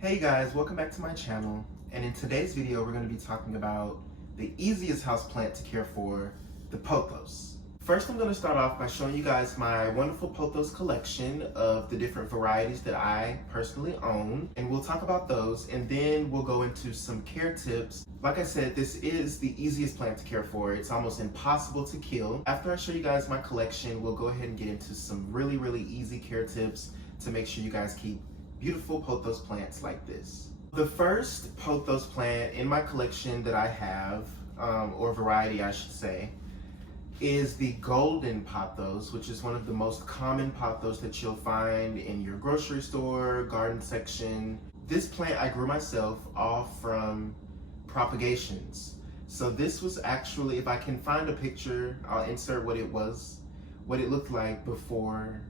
Hey guys, welcome back to my channel, and in today's video we're going to be talking about the easiest houseplant to care for, the pothos. First I'm going to start off by showing you guys my wonderful pothos collection of the different varieties that I personally own, and we'll talk about those, and then we'll go into some care tips. Like I said, this is the easiest plant to care for. It's almost impossible to kill. After I show you guys my collection, we'll go ahead and get into some really easy care tips to make sure you guys keep beautiful pothos plants like this. The first pothos plant in my collection that I have, or variety I should say, is the golden pothos, which is one of the most common pothos that you'll find in your grocery store, garden section. This plant I grew myself all from propagations. So this was actually, if I can find a picture, I'll insert what it looked like before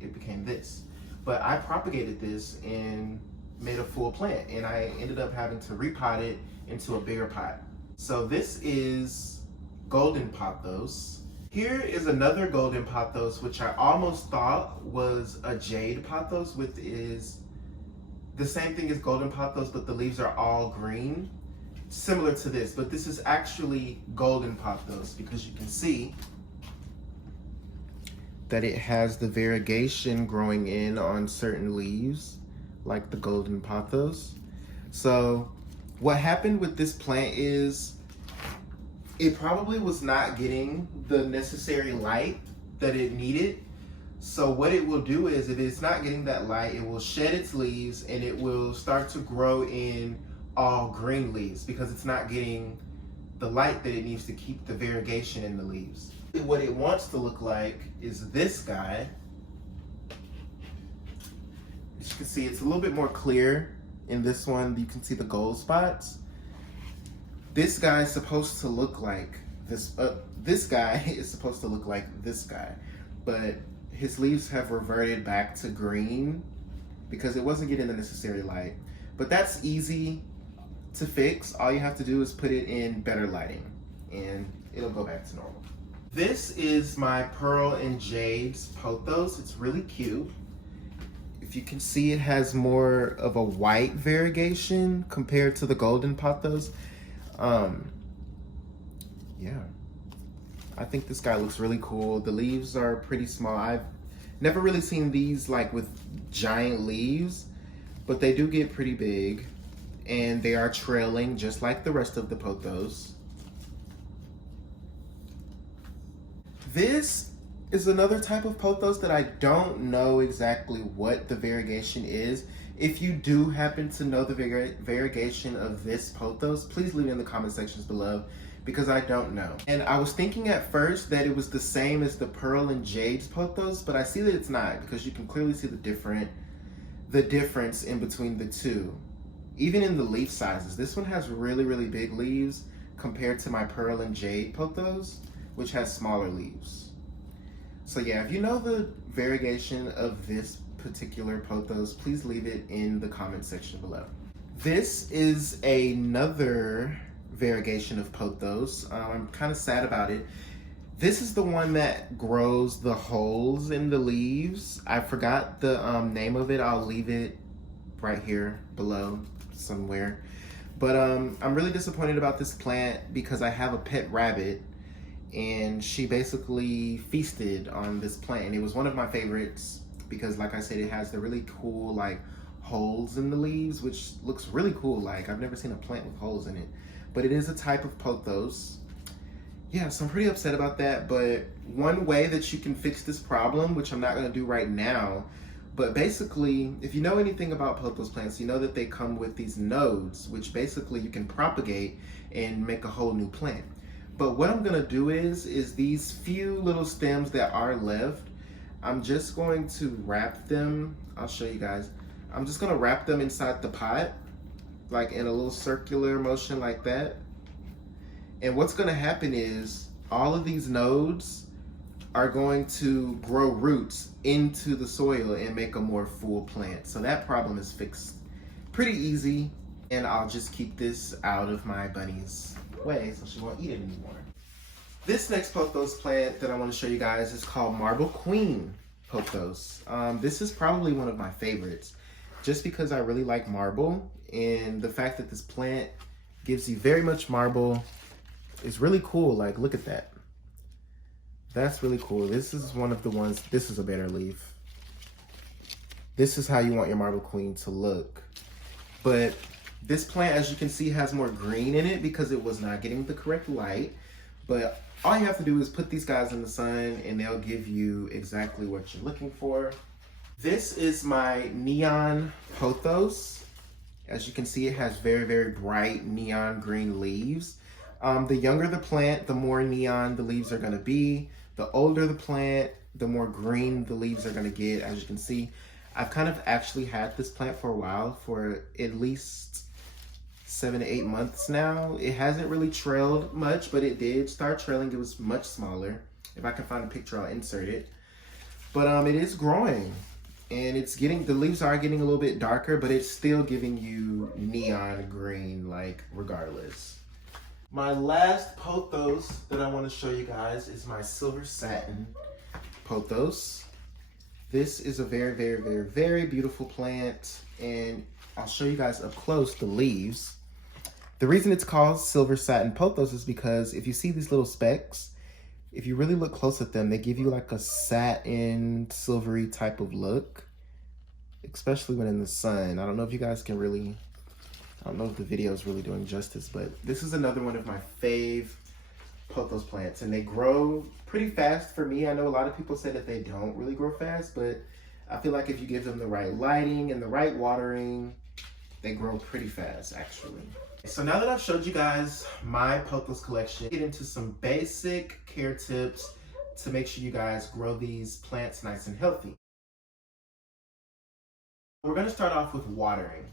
it became this. But I propagated this and made a full plant, and I ended up having to repot it into a bigger pot. So this is golden pothos. Here is another golden pothos, which I almost thought was a jade pothos, which is the same thing as golden pothos, but the leaves are all green, similar to this. But this is actually golden pothos because you can see that it has the variegation growing in on certain leaves, like the golden pothos. So what happened with this plant is it probably was not getting the necessary light that it needed. So what it will do is, if it's not getting that light, it will shed its leaves and it will start to grow in all green leaves because it's not getting the light that it needs to keep the variegation in the leaves. What it wants to look like is this guy. As you can see, it's a little bit more clear in this one. You can see the gold spots. This guy is supposed to look like this. This guy is supposed to look like this guy, but his leaves have reverted back to green because it wasn't getting the necessary light. But that's easy to fix. All you have to do is put it in better lighting and it'll go back to normal. This is my Pearl and Jade's pothos. It's really cute. If you can see, it has more of a white variegation compared to the golden pothos. Yeah, I think this guy looks really cool. The leaves are pretty small. I've never really seen these like with giant leaves, but they do get pretty big, and they are trailing just like the rest of the pothos. This is another type of pothos that I don't know exactly what the variegation is. If you do happen to know the variegation of this pothos, please leave it in the comment sections below because I don't know. And I was thinking at first that it was the same as the Pearl and Jade's pothos, but I see that it's not because you can clearly see the difference in between the two. Even in the leaf sizes, this one has really big leaves compared to my Pearl and Jade pothos, which has smaller leaves. So yeah, if you know the variegation of this particular pothos, please leave it in the comment section below. This is another variegation of pothos. I'm kind of sad about it. This is the one that grows the holes in the leaves. I forgot the name of it. I'll leave it right here below somewhere. But I'm really disappointed about this plant because I have a pet rabbit and she basically feasted on this plant, and it was one of my favorites because, like I said, it has the really cool like holes in the leaves, which looks really cool. Like, I've never seen a plant with holes in it, but it is a type of pothos. Yeah, so I'm pretty upset about that. But one way that you can fix this problem, which I'm not going to do right now, but basically, if you know anything about pothos plants, you know that they come with these nodes, which basically you can propagate and make a whole new plant. But what I'm gonna do is these few little stems that are left, I'm just going to wrap them. I'll show you guys. I'm just gonna wrap them inside the pot, like in a little circular motion like that. And what's gonna happen is all of these nodes are going to grow roots into the soil and make a more full plant. So that problem is fixed pretty easy, and I'll just keep this out of my bunny's way so she won't eat it anymore. This next pothos plant that I want to show you guys is called Marble Queen pothos. This is probably one of my favorites just because I really like marble, and the fact that this plant gives you very much marble is really cool. Like, look at that. That's really cool. This is one of the ones, this is a better leaf. This is how you want your marble queen to look. But this plant, as you can see, has more green in it because it was not getting the correct light. But all you have to do is put these guys in the sun and they'll give you exactly what you're looking for. This is my neon pothos. As you can see, it has very, very bright neon green leaves. The younger the plant, the more neon the leaves are gonna be. The older the plant, the more green the leaves are gonna get. As you can see, I've kind of actually had this plant for a while, for at least 7 to 8 months now. It hasn't really trailed much, but it did start trailing. It was much smaller. If I can find a picture, I'll insert it. But it is growing, and it's getting, the leaves are getting a little bit darker, but it's still giving you neon green, like, regardless. My last pothos that I want to show you guys is my silver satin pothos. This is a very, very, very, very beautiful plant, and I'll show you guys up close the leaves. The reason it's called silver satin pothos is because if you see these little specks, if you really look close at them, they give you like a satin, silvery type of look, especially when in the sun. I don't know if you guys can really, I don't know if the video is really doing justice, but this is another one of my fave pothos plants, and they grow pretty fast for me. I know a lot of people say that they don't really grow fast, but I feel like if you give them the right lighting and the right watering, they grow pretty fast, actually. So now that I've showed you guys my pothos collection, get into some basic care tips to make sure you guys grow these plants nice and healthy. We're gonna start off with watering.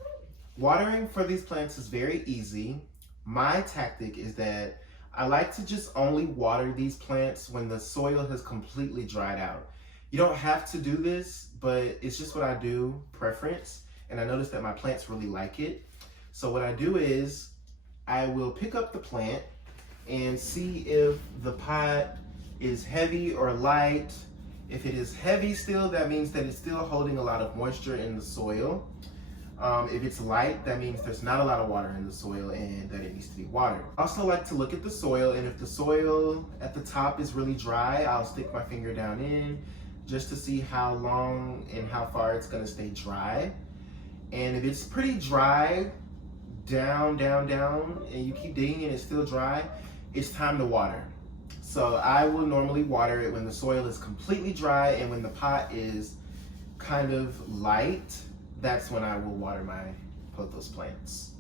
Watering for these plants is very easy. My tactic is that I like to just only water these plants when the soil has completely dried out. You don't have to do this, but it's just what I do, preference, and I noticed that my plants really like it. So what I do is I will pick up the plant and see if the pot is heavy or light. If it is heavy still, that means that it's still holding a lot of moisture in the soil. If it's light, that means there's not a lot of water in the soil and that it needs to be watered. I also like to look at the soil, and if the soil at the top is really dry, I'll stick my finger down in just to see how long and how far it's gonna stay dry. And if it's pretty dry, down, and you keep digging and it's still dry, it's time to water. So I will normally water it when the soil is completely dry and when the pot is kind of light. That's when I will water my pothos plants.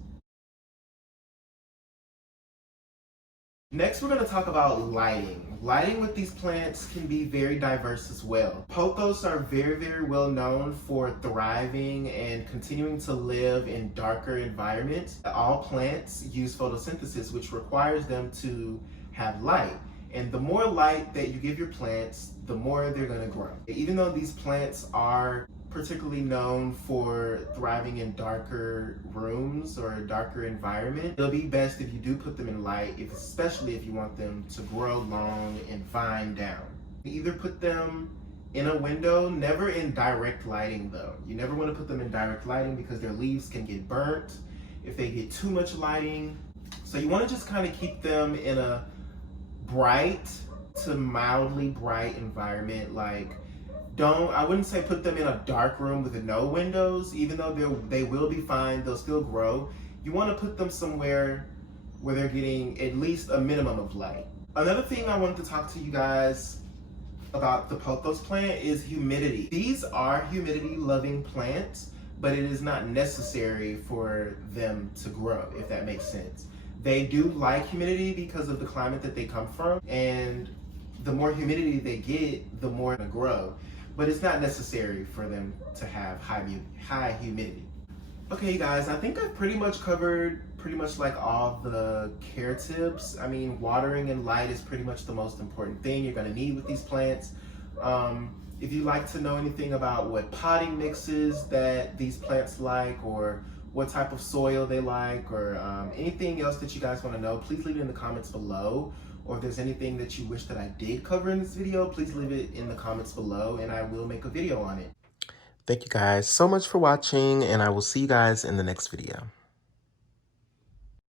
Next, we're going to talk about lighting. Lighting with these plants can be very diverse as well. Pothos are very, very well known for thriving and continuing to live in darker environments. All plants use photosynthesis, which requires them to have light. And the more light that you give your plants, the more they're going to grow. Even though these plants are particularly known for thriving in darker rooms or a darker environment, it'll be best if you do put them in light, especially if you want them to grow long and vine down. Either put them in a window, never in direct lighting though. You never want to put them in direct lighting because their leaves can get burnt if they get too much lighting. So you want to just kind of keep them in a bright to mildly bright environment. Like, I wouldn't say put them in a dark room with no windows. Even though they will be fine, they'll still grow. You want to put them somewhere where they're getting at least a minimum of light. Another thing I wanted to talk to you guys about the pothos plant is humidity. These are humidity loving plants, but it is not necessary for them to grow, if that makes sense. They do like humidity because of the climate that they come from, and the more humidity they get, the more they grow. But it's not necessary for them to have high humidity. Okay, guys, I think I've pretty much covered like all the care tips. I mean, watering and light is pretty much the most important thing you're gonna need with these plants. If you'd like to know anything about what potting mixes that these plants like, or what type of soil they like, or anything else that you guys wanna know, please leave it in the comments below. Or if there's anything that you wish that I did cover in this video, please leave it in the comments below and I will make a video on it. Thank you guys so much for watching, and I will see you guys in the next video.